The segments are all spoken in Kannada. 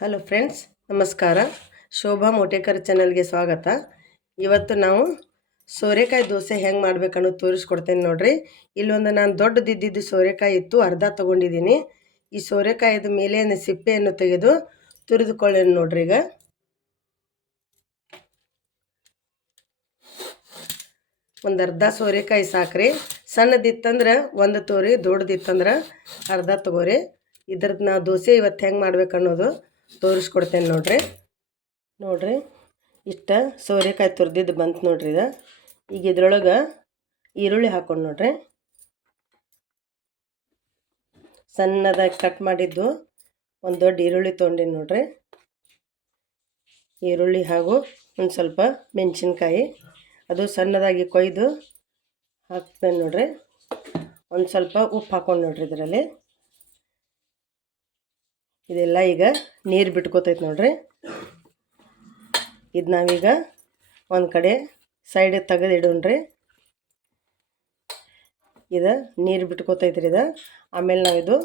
ಹಲೋ ಫ್ರೆಂಡ್ಸ್ ನಮಸ್ಕಾರ. ಶೋಭಾ ಮೋಟೇಕರ್ ಚಾನಲ್ಗೆ ಸ್ವಾಗತ. ಇವತ್ತು ನಾವು ಸೋರೆಕಾಯಿ ದೋಸೆ ಹೆಂಗೆ ಮಾಡ್ಬೇಕನ್ನೋದು ತೋರಿಸ್ಕೊಡ್ತೇನೆ ನೋಡ್ರಿ. ಇಲ್ಲೊಂದು ನಾನು ದೊಡ್ಡದಿದ್ದಿದ್ದು ಸೋರೆಕಾಯಿ ಇತ್ತು, ಅರ್ಧ ತೊಗೊಂಡಿದ್ದೀನಿ. ಈ ಸೋರೆಕಾಯಿದ ಮೇಲಿನ ಸಿಪ್ಪೆಯನ್ನು ತೆಗೆದು ತುರಿದುಕೊಳ್ಳಿ ನೋಡ್ರಿ ಈಗ. ಒಂದು ಅರ್ಧ ಸೋರೆಕಾಯಿ ಸಾಕ್ರಿ. ಸಣ್ಣದಿತ್ತಂದ್ರೆ ಒಂದು ತೋರಿ, ದೊಡ್ಡದಿತ್ತಂದ್ರೆ ಅರ್ಧ ತೊಗೋರಿ. ಇದ್ರದ್ದು ನಾವು ದೋಸೆ ಇವತ್ತು ಹೆಂಗೆ ಮಾಡ್ಬೇಕು ಅನ್ನೋದು ತೋರಿಸ್ಕೊಡ್ತೇನೆ ನೋಡ್ರಿ. ನೋಡ್ರಿ, ಇಷ್ಟ ಸೋರೆಕಾಯಿ ತುರಿದಿದ್ದು ಬಂತು ನೋಡ್ರಿ ಇದು. ಈಗ ಇದ್ರೊಳಗೆ ಈರುಳ್ಳಿ ಹಾಕೊಂಡು ನೋಡ್ರಿ. ಸಣ್ಣದಾಗಿ ಕಟ್ ಮಾಡಿದ್ದು ಒಂದು ದೊಡ್ಡ ಈರುಳ್ಳಿ ತೊಗೊಂಡಿನಿ ನೋಡ್ರಿ. ಈರುಳ್ಳಿ ಹಾಗೂ ಒಂದು ಸ್ವಲ್ಪ ಮೆಣಸಿನ್ಕಾಯಿ. ಅದು ಸಣ್ಣದಾಗಿ ಕೊಯ್ದು ಹಾಕ್ತೇನೆ ನೋಡ್ರಿ. ಒಂದು ಸ್ವಲ್ಪ ಉಪ್ಪು ಹಾಕೊಂಡು ನೋಡ್ರಿ ಇದರಲ್ಲಿ. ಇದೆಲ್ಲ ಈಗ ನೀರು ಬಿಟ್ಕೋತೈತೆ ನೋಡ್ರಿ. ಇದು ನಾವೀಗ ಒಂದು ಕಡೆ ಸೈಡಿಗೆ ತೆಗೆದು ಇಡೋಣ್ರಿ ಇದು ನೀರು ಬಿಟ್ಕೋತೈತ್ರಿ ಇದು. ಆಮೇಲೆ ನಾವು ಇದು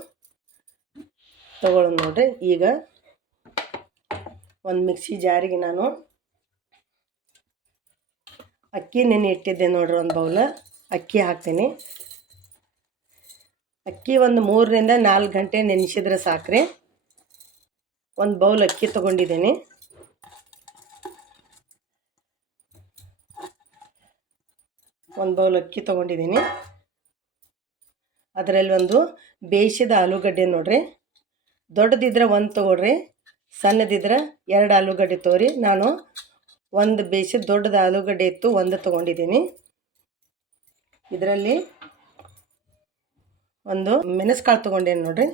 ತಗೊಳ್ಳೋಣ ನೋಡ್ರಿ. ಈಗ ಒಂದು ಮಿಕ್ಸಿ ಜಾರಿಗೆ ನಾನು ಅಕ್ಕಿ ನೆನೆ ಇಟ್ಟಿದ್ದೆ ನೋಡ್ರಿ ಒಂದು ಬೌಲ. ಅಕ್ಕಿ ಹಾಕ್ತೀನಿ. ಅಕ್ಕಿ ಒಂದು ಮೂರರಿಂದ ನಾಲ್ಕು ಗಂಟೆ ನೆನೆಸಿದ್ರೆ ಸಾಕ್ರಿ. ಒಂದು ಬೌಲ್ ಅಕ್ಕಿ ತೊಗೊಂಡಿದ್ದೀನಿ. ಒಂದು ಬೌಲ್ ಅಕ್ಕಿ ತೊಗೊಂಡಿದ್ದೀನಿ. ಅದರಲ್ಲಿ ಒಂದು ಬೇಯಿಸಿದ ಆಲೂಗಡ್ಡೆ ನೋಡ್ರಿ. ದೊಡ್ಡದಿದ್ರೆ ಒಂದು ತೊಗೊಳ್ರಿ, ಸಣ್ಣದಿದ್ರೆ ಎರಡು ಆಲೂಗಡ್ಡೆ ತೊಗೊರಿ. ನಾನು ಒಂದು ಬೇಯಿಸಿದ ದೊಡ್ಡದ ಆಲೂಗಡ್ಡೆ ಇತ್ತು, ಒಂದು ತೊಗೊಂಡಿದ್ದೀನಿ. ಇದರಲ್ಲಿ ಒಂದು ಮೆಣಸ್ಕಾಳು ತೊಗೊಂಡೇನು ನೋಡ್ರಿ.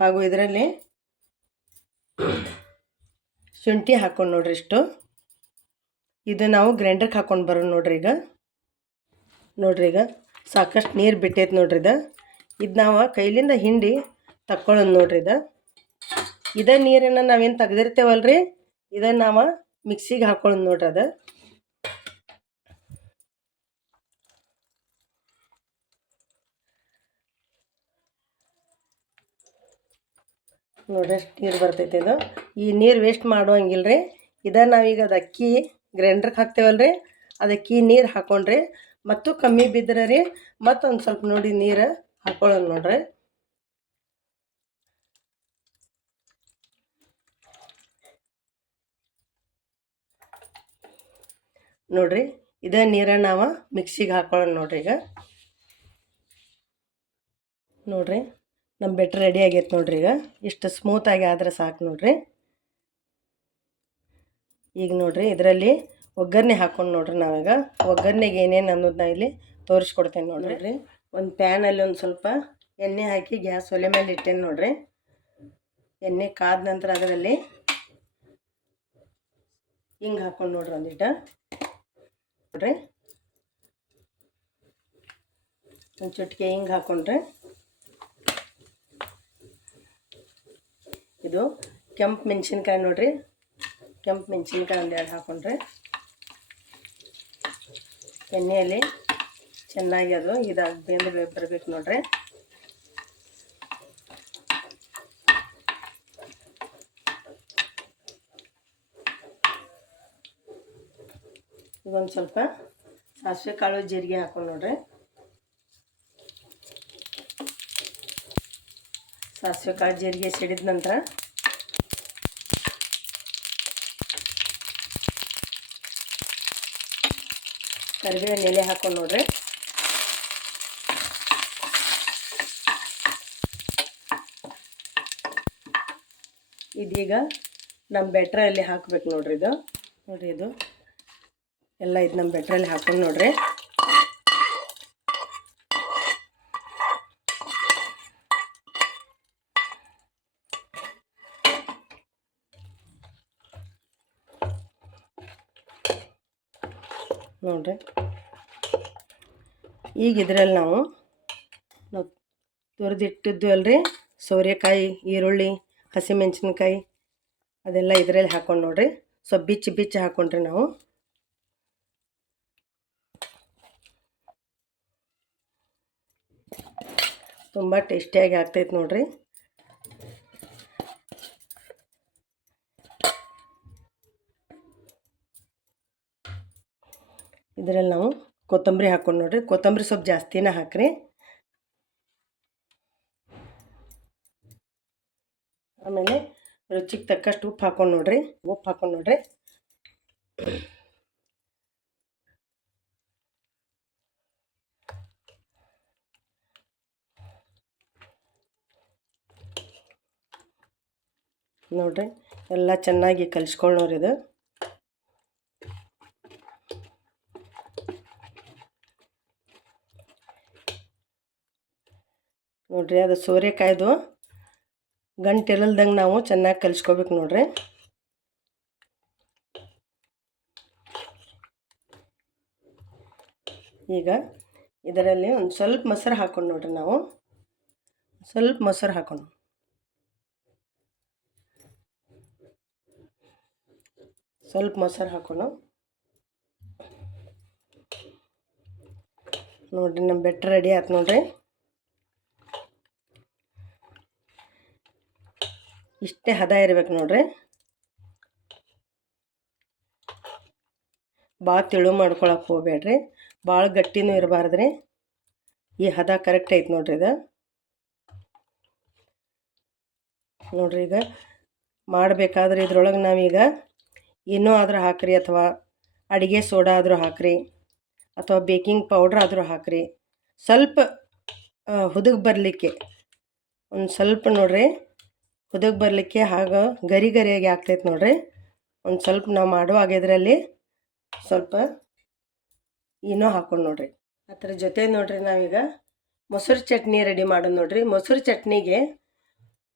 ಹಾಗೂ ಇದರಲ್ಲಿ ಶುಂಠಿ ಹಾಕ್ಕೊಂಡು ನೋಡ್ರಿ ಇಷ್ಟು. ಇದು ನಾವು ಗ್ರೈಂಡರ್ಗೆ ಹಾಕ್ಕೊಂಡು ಬರೋಣ ನೋಡ್ರಿ ಈಗ. ನೋಡ್ರಿ ಈಗ ಸಾಕಷ್ಟು ನೀರು ಬಿಟ್ಟೈತೆ ನೋಡ್ರಿ ಇದು. ಇದು ನಾವು ಕೈಲಿಂದ ಹಿಂಡಿ ತಕ್ಕೊಳ್ಳೋದು ನೋಡ್ರಿ ಇದು. ಇದೇ ನೀರನ್ನು ನಾವೇನು ತೆಗ್ದಿರ್ತೇವಲ್ರಿ? ಇದನ್ನು ನಾವು ಮಿಕ್ಸಿಗೆ ಹಾಕೊಳ್ಳೋದು ನೋಡ್ರಿ ಅದು. ನೋಡ್ರಿ ಎಷ್ಟು ನೀರು ಬರ್ತೈತೆ ಇದು. ಈ ನೀರು ವೇಸ್ಟ್ ಮಾಡೋಂಗಿಲ್ಲ ರೀ ಇದ ನಾವೀಗ ಅದು ಅಕ್ಕಿ ಗ್ರೈಂಡ್ರಿಗೆ ಹಾಕ್ತೇವಲ್ಲ ರೀ ಅಕ್ಕಿ ನೀರು ಹಾಕೊಂಡ್ರಿ. ಮತ್ತು ಕಮ್ಮಿ ಬಿದ್ದರೆ ರೀ ಮತ್ತೊಂದು ಸ್ವಲ್ಪ ನೋಡಿ ನೀರು ಹಾಕೊಳ್ಳೋಣ ನೋಡ್ರಿ. ನೋಡ್ರಿ ಇದೇ ನೀರನ್ನು ನಾವು ಮಿಕ್ಸಿಗೆ ಹಾಕೊಳ್ಳೋಣ ನೋಡ್ರಿ ಈಗ. ನೋಡ್ರಿ. ನಮ್ಮ ಬೆಟ್ರ್ ರೆಡಿ ಆಗೈತೆ ನೋಡ್ರಿ ಈಗ. ಇಷ್ಟು ಸ್ಮೂತಾಗಿ ಆದ್ರೆ ಸಾಕು ನೋಡ್ರಿ. ಈಗ ನೋಡ್ರಿ ಇದರಲ್ಲಿ ಒಗ್ಗರಣೆ ಹಾಕ್ಕೊಂಡು ನೋಡ್ರಿ ನಾವೀಗ. ಒಗ್ಗರಣೆಗೆ ಏನೇನು ಅನ್ನೋದನ್ನ ಇಲ್ಲಿ ತೋರಿಸ್ಕೊಡ್ತೇನೆ ನೋಡ್ರಿ. ಒಂದು ಪ್ಯಾನಲ್ಲಿ ಒಂದು ಸ್ವಲ್ಪ ಎಣ್ಣೆ ಹಾಕಿ ಗ್ಯಾಸ್ ಒಲೆ ಮೇಲೆ ಇಟ್ಟೇನೆ ನೋಡ್ರಿ. ಎಣ್ಣೆ ಕಾದ ನಂತರ ಅದರಲ್ಲಿ ಹಿಂಗೆ ಹಾಕೊಂಡು ನೋಡ್ರಿ ಒಂದಿಟ ನೋಡ್ರಿ. ಒಂದು ಚುಟ್ಕೆ ಹಿಂಗೆ ಹಾಕೊಂಡ್ರೆ ಇದು ಕೆಂಪು ಮೆಣಸಿನ್ಕಾಯಿ ನೋಡ್ರಿ. ಕೆಂಪು ಮೆಣಸಿನ್ಕಾಯಿ ಒಂದೆರಡು ಹಾಕೊಂಡ್ರೆ. ಎಣ್ಣೆಯಲ್ಲಿ ಚೆನ್ನಾಗಿ ಅದು ಇದಾಗಿ ಬೆಂದು ಬರಬೇಕು ನೋಡ್ರಿ. ಇದೊಂದು ಸ್ವಲ್ಪ ಸಾಸಿವೆ ಕಾಳು ಜೀರಿಗೆ ಹಾಕೊಂಡು ನೋಡ್ರಿ. ಸಾಸಿವೆ ಕಾಳು ಜೀರಿಗೆ ಸಿಡಿದ ನಂತರ ಕರಿಬೇವಿನ ಎಲೆ ಹಾಕೊಂಡು ನೋಡ್ರಿ. ಇದೀಗ ನಮ್ಮ ಬೆಟ್ರಲ್ಲಿ ಹಾಕ್ಬೇಕು ನೋಡ್ರಿ ಇದು. ನೋಡ್ರಿ ಇದು. ಎಲ್ಲ ಇದು ನಮ್ಮ ಬೆಟ್ರಲ್ಲಿ ಹಾಕೊಂಡು ನೋಡ್ರಿ. ನೋಡ್ರಿ. ಈಗ ಇದರಲ್ಲಿ ನಾವು ನಾವು ತುರಿದಿಟ್ಟಿದ್ದು ಅಲ್ರಿ, ಸೋರೆಕಾಯಿ, ಈರುಳ್ಳಿ, ಹಸಿಮೆಣಸಿನ್ಕಾಯಿ, ಅದೆಲ್ಲ ಇದರಲ್ಲಿ ಹಾಕೊಂಡು ನೋಡ್ರಿ. ಸೊ ಬಿಚ್ಚಿ ಬಿಚ್ಚಿ ಹಾಕೊಂಡ್ರಿ ನಾವು. ತುಂಬ ಟೇಸ್ಟಿಯಾಗಿ ಆಗ್ತೈತೆ ನೋಡ್ರಿ. ಇದರಲ್ಲಿ ನಾವು ಕೊತ್ತಂಬರಿ ಹಾಕ್ಕೊಂಡು ನೋಡ್ರಿ. ಕೊತ್ತಂಬರಿ ಸ್ವಲ್ಪ ಜಾಸ್ತಿನೇ ಹಾಕ್ರಿ. ಆಮೇಲೆ ರುಚಿಗೆ ತಕ್ಕಷ್ಟು ಉಪ್ಪು ಹಾಕ್ಕೊಂಡು ನೋಡ್ರಿ. ಉಪ್ಪು ಹಾಕ್ಕೊಂಡು ನೋಡ್ರಿ. ನೋಡ್ರಿ, ಎಲ್ಲ ಚೆನ್ನಾಗಿ ಕಲಿಸ್ಕೊಳ್ಳೋರು ನೋಡ್ರಿ, ಅದು ಸೋರೆಕಾಯ್ದು. ಗಂಟೆಲ್ಲದಂಗೆ ನಾವು ಚೆನ್ನಾಗಿ ಕಲಿಸ್ಕೋಬೇಕು ನೋಡ್ರಿ. ಈಗ ಇದರಲ್ಲಿ ಒಂದು ಸ್ವಲ್ಪ ಮೊಸರು ಹಾಕೊಂಡು ನೋಡ್ರಿ ನಾವು. ಸ್ವಲ್ಪ ಮೊಸರು ಹಾಕೊಂಡು. ಸ್ವಲ್ಪ ಮೊಸರು ಹಾಕೊಂಡು. ನೋಡ್ರಿ ನಮ್ಮ ಬೆಟ್ಟ ರೆಡಿ ಆಯ್ತು ನೋಡ್ರಿ. ಇಷ್ಟೇ ಹದ ಇರ್ಬೇಕು ನೋಡ್ರಿ. ಭಾಳ ತಿಳು ಮಾಡ್ಕೊಳಕ್ಕೆ ಹೋಗ್ಬೇಡ್ರಿ. ಭಾಳ ಗಟ್ಟಿನೂ ಇರಬಾರ್ದ್ರಿ. ಈ ಹದ ಕರೆಕ್ಟ್ ಐತೆ ನೋಡ್ರಿ ಇದು. ನೋಡ್ರಿ ಈಗ ಮಾಡಬೇಕಾದ್ರೆ ಇದ್ರೊಳಗೆ ನಾವೀಗ ಏನೋ ಆದರೂ ಹಾಕ್ರಿ ಅಥವಾ ಅಡುಗೆ ಸೋಡಾ ಆದರೂ ಹಾಕ್ರಿ ಅಥವಾ ಬೇಕಿಂಗ್ ಪೌಡ್ರ್ ಆದರೂ ಹಾಕ್ರಿ. ಸ್ವಲ್ಪ ಹುದುಗ್ ಬರಲಿಕ್ಕೆ ಒಂದು ಸ್ವಲ್ಪ ನೋಡ್ರಿ. ಹುದುಗ್ ಬರಲಿಕ್ಕೆ ಹಾಗ ಗರಿ ಗರಿಯಾಗಿ ಆಗ್ತೈತೆ ನೋಡ್ರಿ. ಒಂದು ಸ್ವಲ್ಪ ನಾವು ಮಾಡುವಾಗ ಇದರಲ್ಲಿ ಸ್ವಲ್ಪ ಏನೋ ಹಾಕೊಂಡು ನೋಡ್ರಿ. ಅದರ ಜೊತೆ ನೋಡ್ರಿ ನಾವೀಗ ಮೊಸರು ಚಟ್ನಿ ರೆಡಿ ಮಾಡೋದು ನೋಡ್ರಿ. ಮೊಸರು ಚಟ್ನಿಗೆ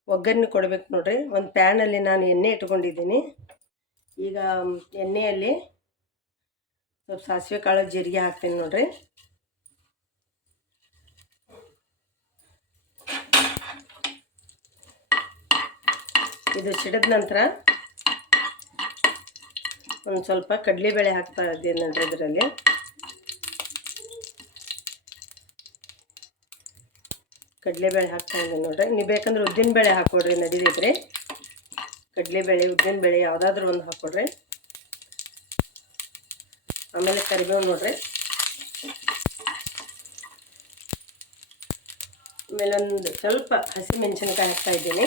ಒಗ್ಗರಣೆ ಕೊಡ್ಬೇಕು ನೋಡ್ರಿ. ಒಂದು ಪ್ಯಾನಲ್ಲಿ ನಾನು ಎಣ್ಣೆ ಇಟ್ಕೊಂಡಿದ್ದೀನಿ. ಈಗ ಎಣ್ಣೆಯಲ್ಲಿ ಸ್ವಲ್ಪ ಸಾಸಿವೆ ಕಾಳು ಜೀರಿಗೆ ಹಾಕ್ತೀನಿ ನೋಡ್ರಿ. ಇದು ಸಿಡಿದ ನಂತರ ಒಂದು ಸ್ವಲ್ಪ ಕಡಲೆಬೇಳೆ ಹಾಕ್ತಾ ಇದ್ದೀನಿ ನೋಡ್ರಿ ಇದರಲ್ಲಿ. ಕಡಲೆಬೇಳೆ ಹಾಕ್ತಾ ಇದ್ದೀನಿ ನೋಡ್ರಿ. ನೀವು ಬೇಕಂದ್ರೆ ಉದ್ದಿನ ಬೇಳೆ ಹಾಕೊಡ್ರಿ ಬೇಳೆ ಕಡಲೆಬೇಳೆ, ಉದ್ದಿನಬೇಳೆ ಯಾವುದಾದ್ರೂ ಒಂದು ಹಾಕ್ಕೊಡ್ರಿ ಆಮೇಲೆ ಕರಿಬೇವು ನೋಡ್ರಿ. ಆಮೇಲೆ ಒಂದು ಸ್ವಲ್ಪ ಹಸಿ ಮೆಣಸಿನ್ಕಾಯಿ ಹಾಕ್ತಾ ಇದ್ದೀನಿ.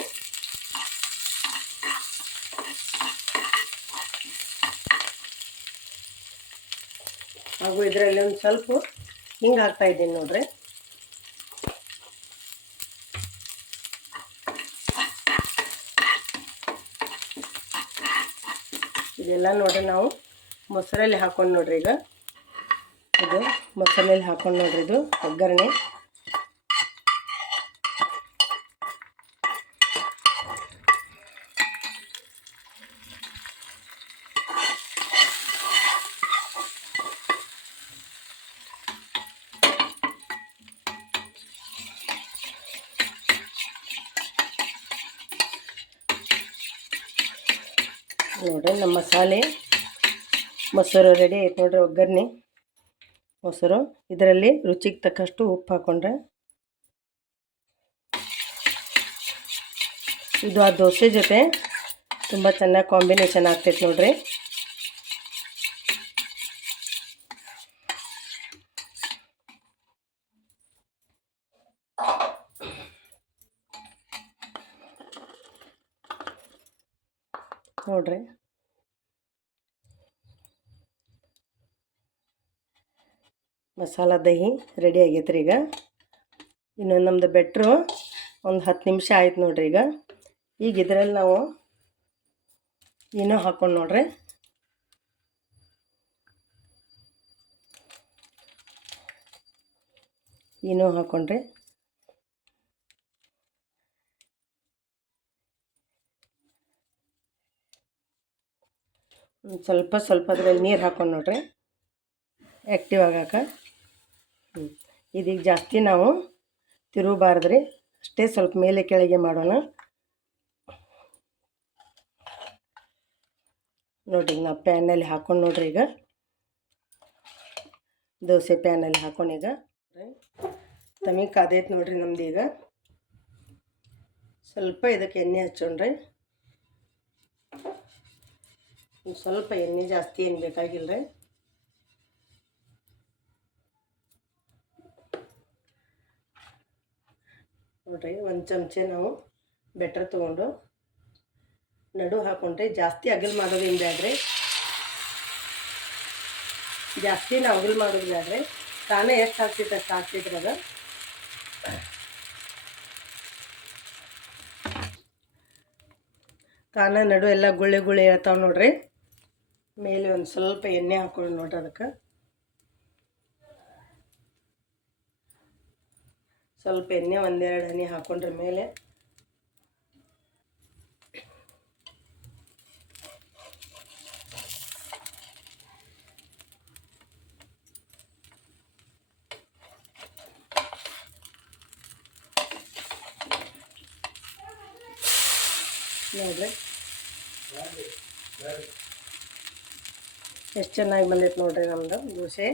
ಹಾಗೂ ಇದರಲ್ಲಿ ಒಂದು ಸ್ವಲ್ಪ ಹಿಂಗೆ ಹಾಕ್ತಾ ಇದ್ದೀನಿ ನೋಡ್ರಿ. ಇದೆಲ್ಲ ನೋಡ್ರಿ ನಾವು ಮೊಸರಲ್ಲಿ ಹಾಕೊಂಡು ನೋಡ್ರಿ ಈಗ. ಇದು ಮೊಸರಲ್ಲಿ ಹಾಕೊಂಡು ನೋಡ್ರಿ ಇದು ಒಗ್ಗರಣೆ. ನೋಡ್ರಿ ನಮ್ಮ ಮಸಾಲೆ, ಮೊಸರು ರೆಡಿ ಆಯ್ತು ನೋಡ್ರಿ ಒಗ್ಗರಣೆ, ಮೊಸರು. ಇದರಲ್ಲಿ ರುಚಿಗೆ ತಕ್ಕಷ್ಟು ಉಪ್ಪು ಹಾಕೊಂಡ್ರೆ ಇದು ಆ ದೋಸೆ ಜೊತೆ ತುಂಬ ಚೆನ್ನಾಗಿ ಕಾಂಬಿನೇಷನ್ ಆಗ್ತೈತೆ ನೋಡ್ರಿ. ನೋಡ್ರಿ. ಮಸಾಲ ದಹಿ ರೆಡಿ ಆಗೈತೆ ರೀ ಈಗ. ಇನ್ನು ನಮ್ಮದು ಬೆಟ್ರು ಒಂದು ಹತ್ತು ನಿಮಿಷ ಆಯ್ತು ನೋಡ್ರಿ ಈಗ. ಈಗ ಇದರಲ್ಲಿ ನಾವು ಏನೋ ಹಾಕೊಂಡು ನೋಡ್ರಿ. ಏನೋ ಹಾಕೊಂಡ್ರಿ. ಸ್ವಲ್ಪ ಸ್ವಲ್ಪ ಅದ್ರಲ್ಲಿ ನೀರು ಹಾಕೊಂಡು ನೋಡ್ರಿ. ಆ್ಯಕ್ಟಿವ್ ಆಗಾಕ. ಇದೀಗ ಜಾಸ್ತಿ ನಾವು ತಿರುಗಬಾರ್ದು ರೀ ಅಷ್ಟೇ ಸ್ವಲ್ಪ ಮೇಲೆ ಕೆಳಗೆ ಮಾಡೋಣ. ನೋಡಿರಿ ಈಗ ನಾವು ಪ್ಯಾನಲ್ಲಿ ಹಾಕೊಂಡು ನೋಡ್ರಿ ಈಗ. ದೋಸೆ ಪ್ಯಾನಲ್ಲಿ ಹಾಕೊಂಡು ಈಗ. ತಮಿ ಕಾದೈತೆ ನೋಡ್ರಿ ನಮ್ದು ಈಗ. ಸ್ವಲ್ಪ ಇದಕ್ಕೆ ಎಣ್ಣೆ ಹಚ್ಚೋಣ್ರಿ. ಸ್ವಲ್ಪ ಎಣ್ಣೆ ಜಾಸ್ತಿ ಏನು ಬೇಕಾಗಿಲ್ಲ ರೀ ನೋಡ್ರಿ, ಒಂದು ಚಮಚೆ ನಾವು ಬೆಟರ್ ತೊಗೊಂಡು ನಡು ಹಾಕೊಂಡ್ರೆ ಜಾಸ್ತಿ ಅಗಲ್ ಮಾಡೋದ್ರಿಂದ ಬೇಡ್ರಿ ಜಾಸ್ತಿ ನಾವು ಅಗಲ್ ಮಾಡೋದು ಬೇಡ್ರಿ ತಾನೇ ಎಷ್ಟು ಹಾಕ್ತಿತ್ತು ಅಷ್ಟು ಹಾಕ್ತಿದ್ರು ಅದು. ತಾನ ನಡು ಎಲ್ಲ ಗುಳ್ಳೆ ಗುಳ್ಳೆ ಹೇಳ್ತಾವೆ ನೋಡ್ರಿ. ಮೇಲೆ ಒಂದು ಸ್ವಲ್ಪ ಎಣ್ಣೆ ಹಾಕೊಳ್ಳಿ ನೋಡ್ರಿ ಅದಕ್ಕೆ. ಸ್ವಲ್ಪ ಎಣ್ಣೆ ಒಂದೆರಡು ಹನಿ ಹಾಕೊಂಡ್ರ ಮೇಲೆ ನೋಡ್ರಿ. ಎಷ್ಟು ಚೆನ್ನಾಗಿ ಬಂದೈತೆ ನೋಡ್ರಿ ನಮ್ಮದು ದೋಸೆ.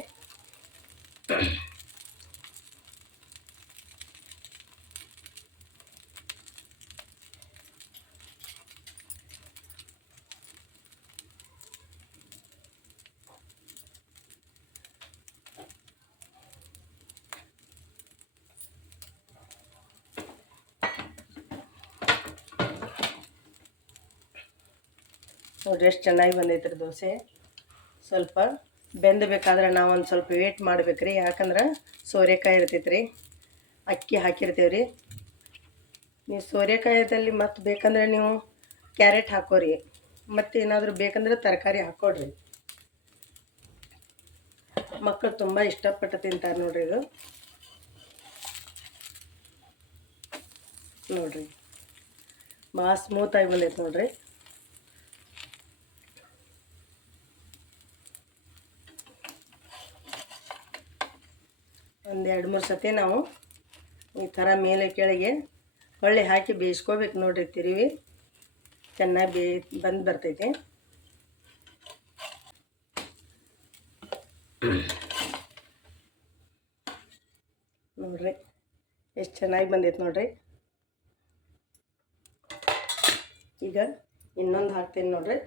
ನೋಡ್ರಿ ಎಷ್ಟು ಚೆನ್ನಾಗಿ ಬಂದೈತೆ ರೀ ದೋಸೆ. ಸ್ವಲ್ಪ ಬೆಂದಬೇಕಾದ್ರೆ ನಾವು ಒಂದು ಸ್ವಲ್ಪ ವೇಟ್ ಮಾಡ್ಬೇಕು ರೀ ಯಾಕಂದ್ರೆ ಸೋರೆಕಾಯಿ ಇರ್ತೈತೆ ರೀ ಅಕ್ಕಿ ಹಾಕಿರ್ತೀವಿ ರೀ ನೀವು ಸೋರೆಕಾಯದಲ್ಲಿ ಮತ್ತು ಬೇಕಂದ್ರೆ ನೀವು ಕ್ಯಾರೆಟ್ ಹಾಕೋರಿ. ಮತ್ತು ಏನಾದರೂ ಬೇಕಂದ್ರೆ ತರಕಾರಿ ಹಾಕೋಡ್ರಿ. ಮಕ್ಕಳು ತುಂಬ ಇಷ್ಟಪಟ್ಟು ತಿಂತಾರೆ ನೋಡ್ರಿ ಇದು. ನೋಡ್ರಿ. ಭಾಳ ಸ್ಮೂತಾಗಿ ಬಂದೈತೆ ನೋಡ್ರಿ. ಒಂದು ಎರಡು ಮೂರು ಸತಿ ನಾವು ಈ ಥರ ಮೇಲೆ ಕೆಳಗೆ ಹೊಳ್ಳಿ ಹಾಕಿ ಬೇಯಿಸ್ಕೋಬೇಕು ನೋಡ್ರಿ ತಿರುವಿ. ಚೆನ್ನಾಗಿ ಬೇ ಬಂದು ಬರ್ತೈತಿ. ನೋಡ್ರಿ ಎಷ್ಟು ಚೆನ್ನಾಗಿ ಬಂದೈತೆ ನೋಡ್ರಿ. ಈಗ ಇನ್ನೊಂದು ಹಾಕ್ತೀನಿ ನೋಡ್ರಿ.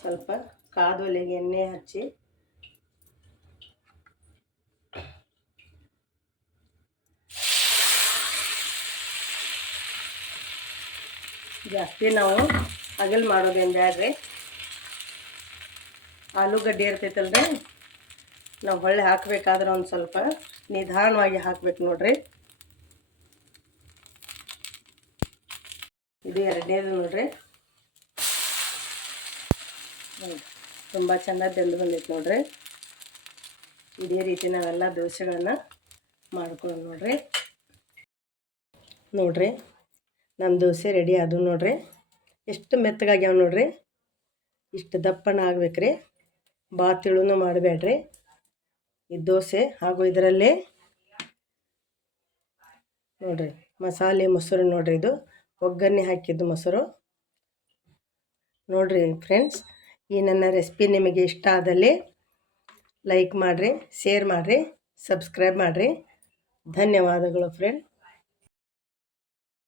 ಸ್ವಲ್ಪ ಕಾದೊಲೆಗೆ ಎಣ್ಣೆ ಹಚ್ಚಿ. ಜಾಸ್ತಿ ನಾವು ಅಗಲ್ ಮಾಡೋದೇನು ಬ್ಯಾಡ್ರಿ ಆಲೂಗಡ್ಡೆ ಇರ್ತೈತಲ್ರಿ? ನಾವು ಹೊಳ್ಳೆ ಹಾಕಬೇಕಾದ್ರೆ ಒಂದು ಸ್ವಲ್ಪ ನಿಧಾನವಾಗಿ ಹಾಕ್ಬೇಕು ನೋಡ್ರಿ. ಇದು ಎರಡನೇದು ನೋಡ್ರಿ. ತುಂಬ ಚೆನ್ನಾಗಿ ಬೆಂದು ಬಂದೈತೆ ನೋಡ್ರಿ. ಇದೇ ರೀತಿ ನಾವೆಲ್ಲ ದೋಸೆಗಳನ್ನು ಮಾಡ್ಕೊಳ್ಳೋಣ ನೋಡ್ರಿ. ನೋಡ್ರಿ ನಮ್ಮ ದೋಸೆ ರೆಡಿ ಅದು ನೋಡ್ರಿ. ಎಷ್ಟು ಮೆತ್ತಗಾಗ್ಯಾವ ನೋಡ್ರಿ. ಇಷ್ಟು ದಪ್ಪನ ಆಗ್ಬೇಕ್ರಿ. ತಿಳುನು ಮಾಡಬೇಡ್ರಿ ಈ ದೋಸೆ ಹಾಗೂ ಇದರಲ್ಲಿ ನೋಡ್ರಿ, ಮಸಾಲೆ ಮೊಸರು ನೋಡ್ರಿ ಇದು. ಒಗ್ಗರಣೆ ಹಾಕಿದ್ದು ಮೊಸರು. ನೋಡ್ರಿ ಫ್ರೆಂಡ್ಸ್ ಈ ನನ್ನ ರೆಸಿಪಿ ನಿಮಗೆ ಇಷ್ಟ ಆದಲ್ಲಿ ಲೈಕ್ ಮಾಡಿರಿ ಶೇರ್ ಮಾಡಿರಿ ಸಬ್ಸ್ಕ್ರೈಬ್ ಮಾಡಿರಿ. ಧನ್ಯವಾದಗಳು ಫ್ರೆಂಡ್